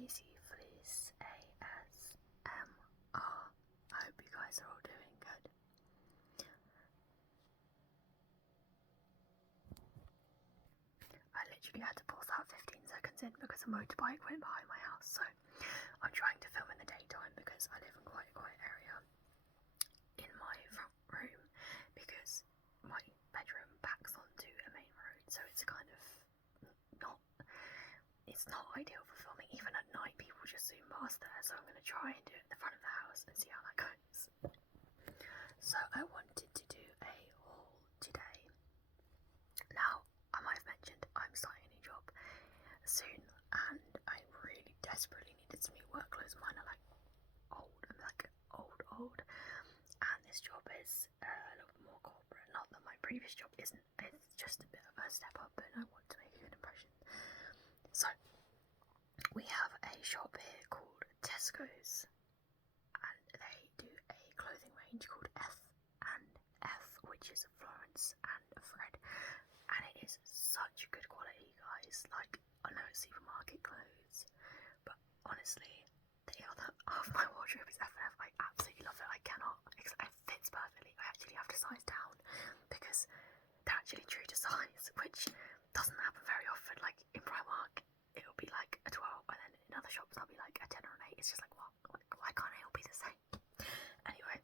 Crazy Fleece ASMR. I hope you guys are all doing good. I literally had to pause that 15 seconds in because a motorbike went behind my house, so I'm trying to film in the daytime because I live in quite a quiet area in my front room because my bedroom backs onto a main road, so it's kind of not ideal for filming. Even at night people just zoom past there, so I'm going to try and do it at the front of the house and see how that goes. So I wanted to do a haul today. Now, I might have mentioned I'm starting a new job soon and I really desperately needed some new work clothes. Mine are like old, old, and this job is a little bit more corporate. Not that my previous job isn't, it's just a bit of a step up, and I want to make a good impression. So we have a shop here called Tesco's, and they do a clothing range called F and F, which is Florence and Fred, and it is such good quality, guys. Like, I know it's supermarket clothes, but honestly, the other half of my wardrobe is F and F. I absolutely love it. I cannot, it fits perfectly. I actually have to size down because they're actually true to size, which doesn't happen very often. Like in Primark, it'll be like a 12, and then in other shops I'll be like a 10 or an 8. It's just like, what? Why can't it all be the same? Anyway,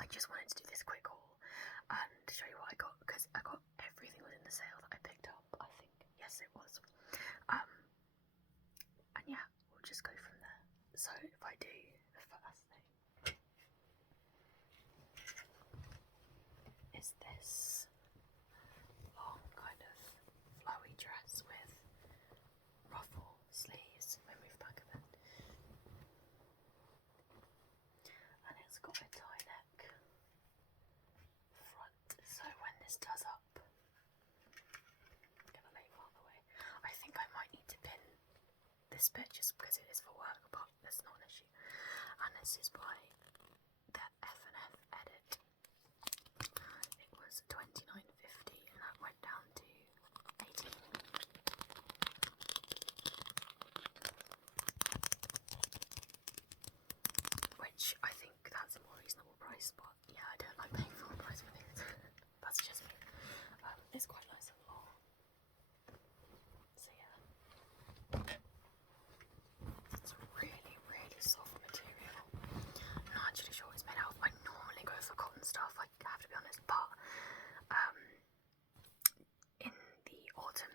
I just wanted to do this quick haul and show you what I got, because I got everything within the sale that I picked up, I think. Yes, it was. And yeah, we'll just go from there. So if I do the first thing is this long kind of flowy dress with ruffle sleeves. Let me move back a bit. And it's got a tie neck front, so when this does up, I'm gonna lay it out of the way. I think I might need to pin this bit just because it is for work, but that's not an issue. And this is by the F&F Edit. It was $29.50 and that went down to $18. Which I think that's a more reasonable price, but yeah, I don't like paying full price for things. That's just me. It's quite nice and long. So yeah. It's a really, really soft material. I'm not actually sure what it's made out of. I normally go for cotton stuff, I have to be honest, but in the autumn,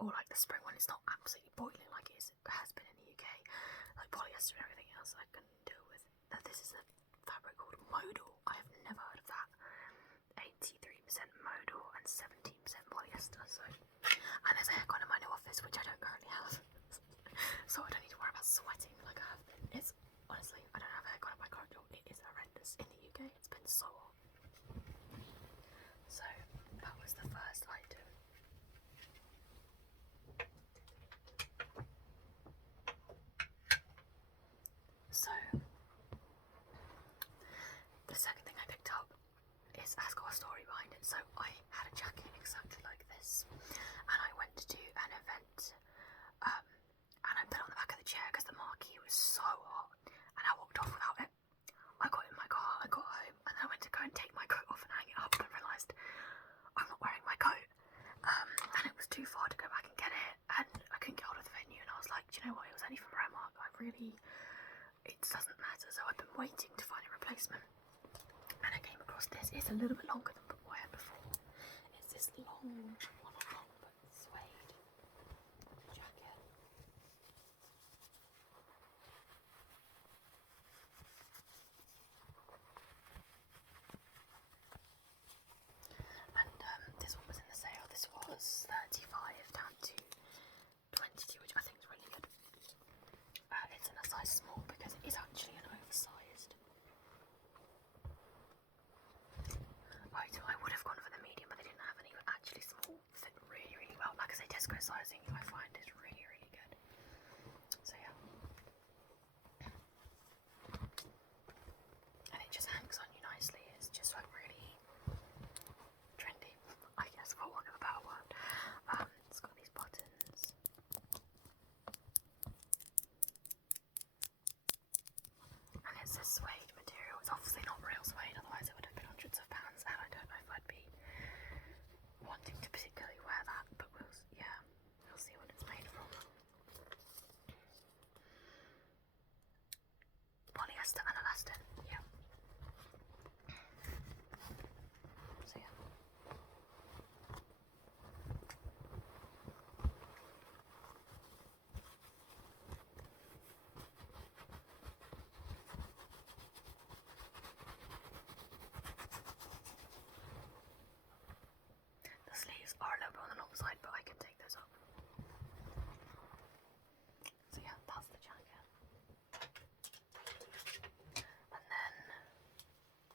or like the spring when it's not absolutely boiling like it has been in the UK, like polyester and everything else, I can deal with. Now this is a fabric called modal. I have never heard of that. 83% modal and 17% polyester. So, and there's a haircon in my new office which I don't currently have, so I don't need to worry about sweating like I have been. It's honestly, I don't have a haircon at my current job. It is horrendous in the UK. It's been so hot. So that was the first item. So the second thing I picked up has got a story behind it. So I had a jacket exactly like this, and I went to an event, and I put it on the back of the chair because the marquee was so hot, and I walked off without it. I got in my car, I got home, and then I went to go and take my coat off and hang it up, and realised I'm not wearing my coat, and it was too far to go back and get it, and I couldn't get hold of the venue, and I was like, do you know what, it was only from Primark, it doesn't matter. So I've been waiting to find a replacement, and I came across this. It's a little bit longer than what I had before. It's this long, well not long, but suede jacket. And this one was in the sale. This was $35 down to $22, which I think is really good. It's in a size small because it is actually an oversized item. I would have gone for the medium, but they didn't have any actually small. Fit really, really well. Like I say, Tesco sizing I find is really, really good. So yeah. And it just hangs on you nicely. It's just like really trendy, I guess, for want of a better word. It's got these buttons. Leicester and elastin, yeah. So yeah. The sleeves are a little bit on the long side, but I can take those up. So yeah, that's the jacket. And then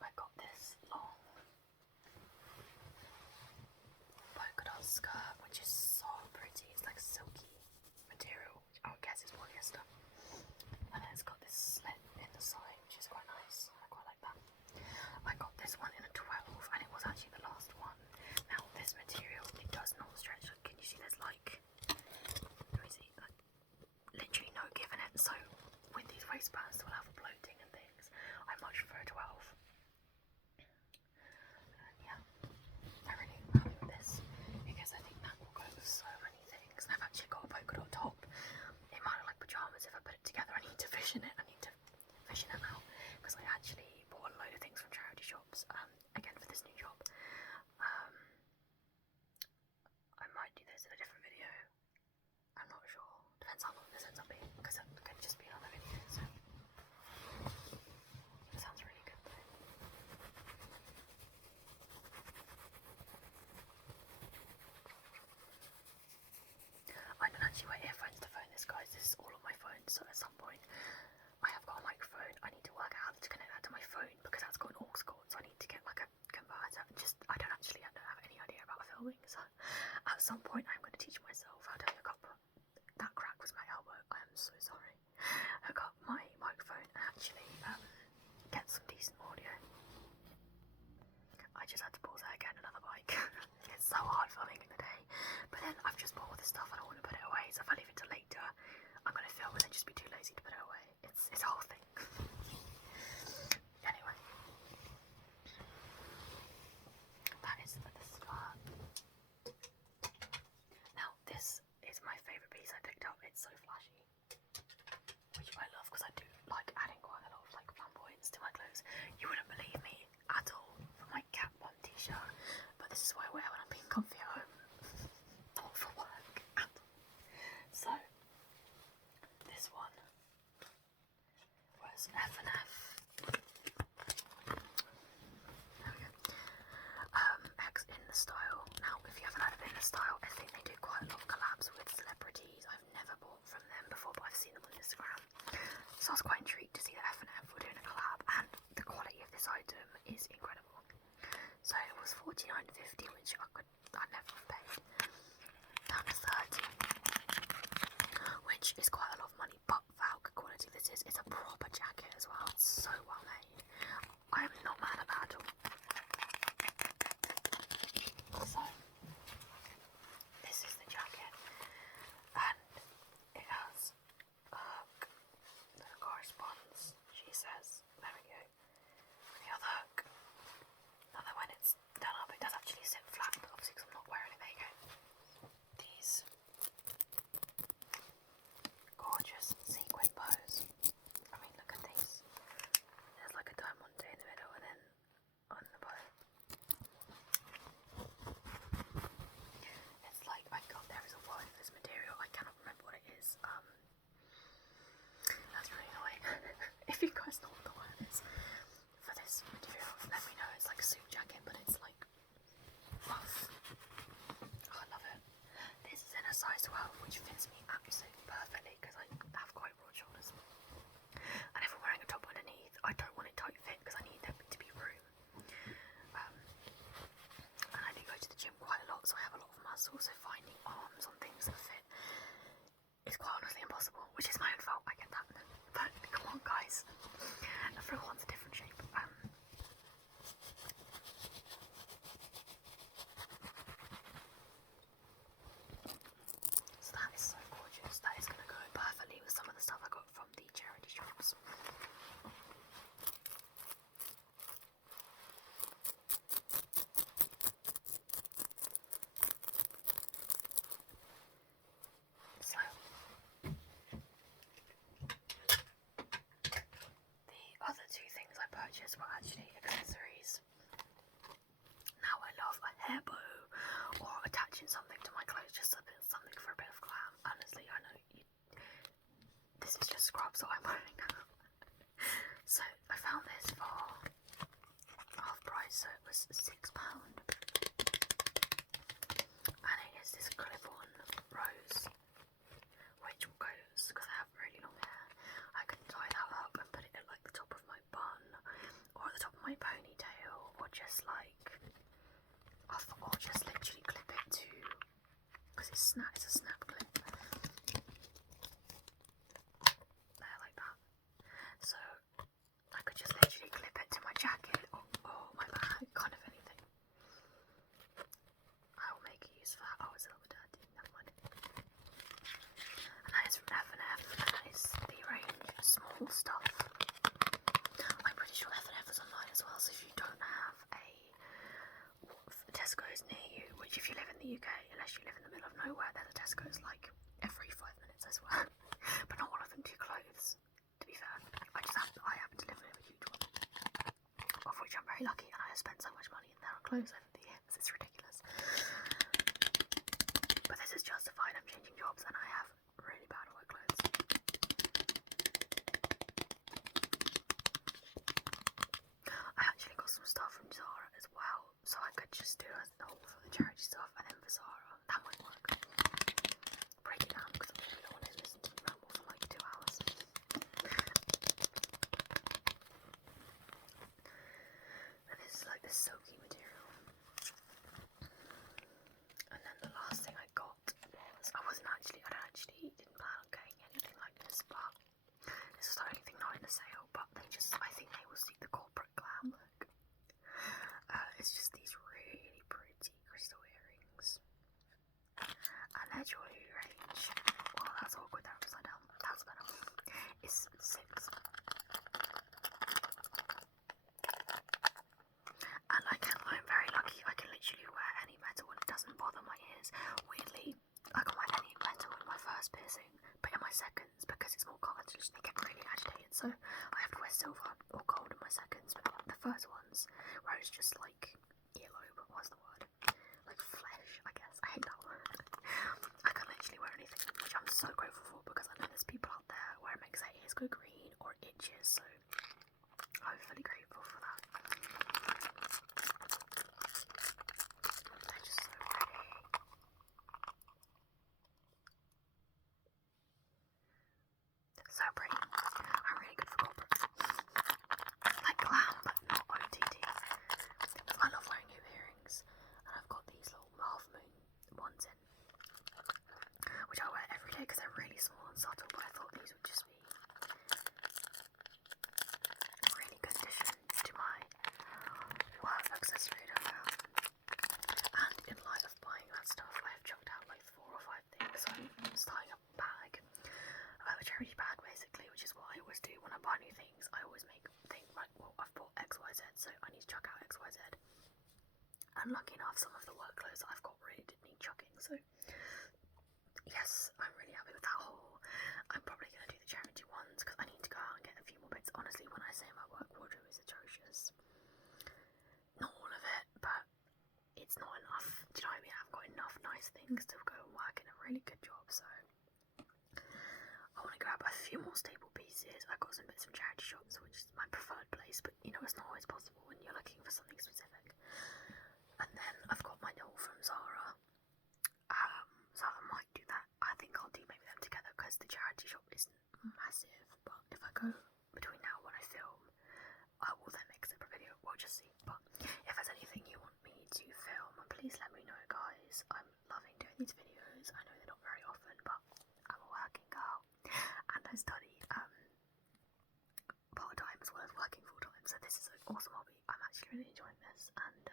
I got this long polka dot skirt, which is so pretty. It's like silky material, which I would guess is polyester. And then it's got this slit in the side, which is quite nice. I quite like that. I got this one in a 12, and it was actually the last one. Now this material, it does not stretch. Can you see there's like, let me see, like literally no give in it. So with these waistbands that will have bloating and things, I much prefer a 12. Yeah, I'm really happy with this because I think that will go with so many things. And I've actually got a polka dot top. It might look like pyjamas if I put it together. I need to vision it. I need to vision it out because I actually bought a load of things from charity shops. Again for this new job. I might do this in a different video. I'm not sure. Depends how long this ends up being because it could just be another video. So it sounds really good though. I don't actually wear earphones to phone this, guys. This is all on my phone. So at some point, I have got a microphone. I need to work out how to connect that to my phone because that's got an aux cord. So I need to get like a converter. I don't actually have any idea about filming. So at some point, I'm going to teach myself how to hook up. That crack was my elbow. I am so sorry. Hook up my microphone and actually get some decent audio. I just had to pause there again, another bike. It's so hard filming in the day. But then I've just bought all this stuff and I want to put it away. So if I leave it till later, I'm going to film and then just be too lazy to put it away. It's a whole thing. Anyway. That is the skirt. Now this is my favourite piece I picked up. It's so flashy. Which I love because I do like adding quite a lot of like flamboyance to my clothes. You wouldn't believe me at all for my Cat One t-shirt, but this is what I wear when I'm being comfy at home. Not for work at all. So this one was F&F. There we go. X in the style. Now if you haven't heard of In the Style, I think they do quite a lot of collabs with celebrities. I've never bought from them before, but I've seen them on Instagram. So I was quite intrigued to see that F&F were doing a collab, and the quality of this item is incredible. So it was $49.50, which I'd never have paid. Down to $30, which is quite a lot of money, but for how good quality this is, it's a proper jacket as well. It's so well made. I am not mad at that at all. So this is the jacket, and it has a hook that corresponds, she says, there we go, the other hook. And then when it's done up, it does actually sit flat, but obviously because I'm not wearing it, there you go. These gorgeous sequin bows. I mean, look at these. There's like a diamond in the middle and then on the bow. It's like, my god, there is a word for this material. I cannot remember what it is. That's really annoying. If you guys know what the word is for this material, let me know. It's like a suit jacket, but it's like buff. Oh, I love it. This is in a size 12, which fits me absolutely perfectly because I have quite broad shoulders. And if I'm wearing a top underneath, I don't want it tight fit because I need there to be room. And I do go to the gym quite a lot, so I have a lot of muscle, so finding arms on things that fit is quite honestly impossible, which is my own fault, I get that. But come on guys, everyone's a different shape. So that is so gorgeous. That is going to go perfectly with some of the stuff I got from the charity shops. So small stuff. I'm pretty sure F&F is online as well, so if you don't have a Tesco's near you, which if you live in the UK, unless you live in the middle of nowhere, there's a Tesco's like every 5 minutes, I swear. But not all of them do clothes, to be fair. I happen to live in a huge one, of which I'm very lucky, and I have spent so much money in their clothes over the years, it's ridiculous. But this is justified, I'm changing jobs, and I have really bad work clothes. I actually got some stuff from Zara as well, so I could just do a haul for the charity stuff and then for Zara. That might work. Break it down because I really don't want to listen to me ramble for like 2 hours. And this is like this silky material. And then the last thing I got was, I didn't plan on getting anything like this, but this was the only thing not in the sale, but I think they will see the corporate glam look. It's just these really pretty crystal earrings. And their jewellery range, well that's awkward, they're upside down, that's better, is 6. And I'm very lucky, I can literally wear any metal and it doesn't bother my ears. Weirdly, I can wear any metal in my first piercing, but in my seconds, because it's more cartilage, they get really agitated, so I have to wear silver or gold in my seconds. But the first ones, where it's just like earlobe, what's the word? Like flesh, I guess. I hate that word. I can literally wear anything, which I'm so grateful for, because I know there's people out there where it makes their ears go green or it itches, so I'm really grateful for that. They're just so pretty. So pretty. I'm really good for corporates. Like glam, but not OTT. I love wearing hoop earrings, and I've got these little half moon ones in, which I wear every day because they're really small and subtle, but I thought these would just be a really good addition to my work accessory that I have. And in light of buying that stuff, I have chucked out like 4 or 5 things, so I'm starting a bag. A charity bag basically, which is what I always do when I buy new things. I always think like, well, I've bought XYZ, so I need to chuck out XYZ. And lucky enough, some of the work clothes that I've got really did need chucking, so yes, I'm really happy with that haul. I'm probably going to do the charity ones because I need to go out and get a few more bits. Honestly, when I say my work wardrobe is atrocious, not all of it, but it's not enough. Do you know what I mean? I've got enough nice things to go and work in a really good job, so I want to grab a few more staple pieces. I've got some bits from charity shops, which is my preferred place, but you know, it's not always possible when you're looking for something specific. And then I've got my haul from Zara, so I might do that. I think I'll do maybe them together because the charity shop isn't massive, but if I go between now and when I film, I will then make a separate video. We'll just see. But if there's anything you want me to film, please let me know, guys. I'm loving doing these videos. I know they're not very often, but I'm a working girl and I study part-time as well as working full-time, so this is an awesome hobby. I'm actually really enjoying this, and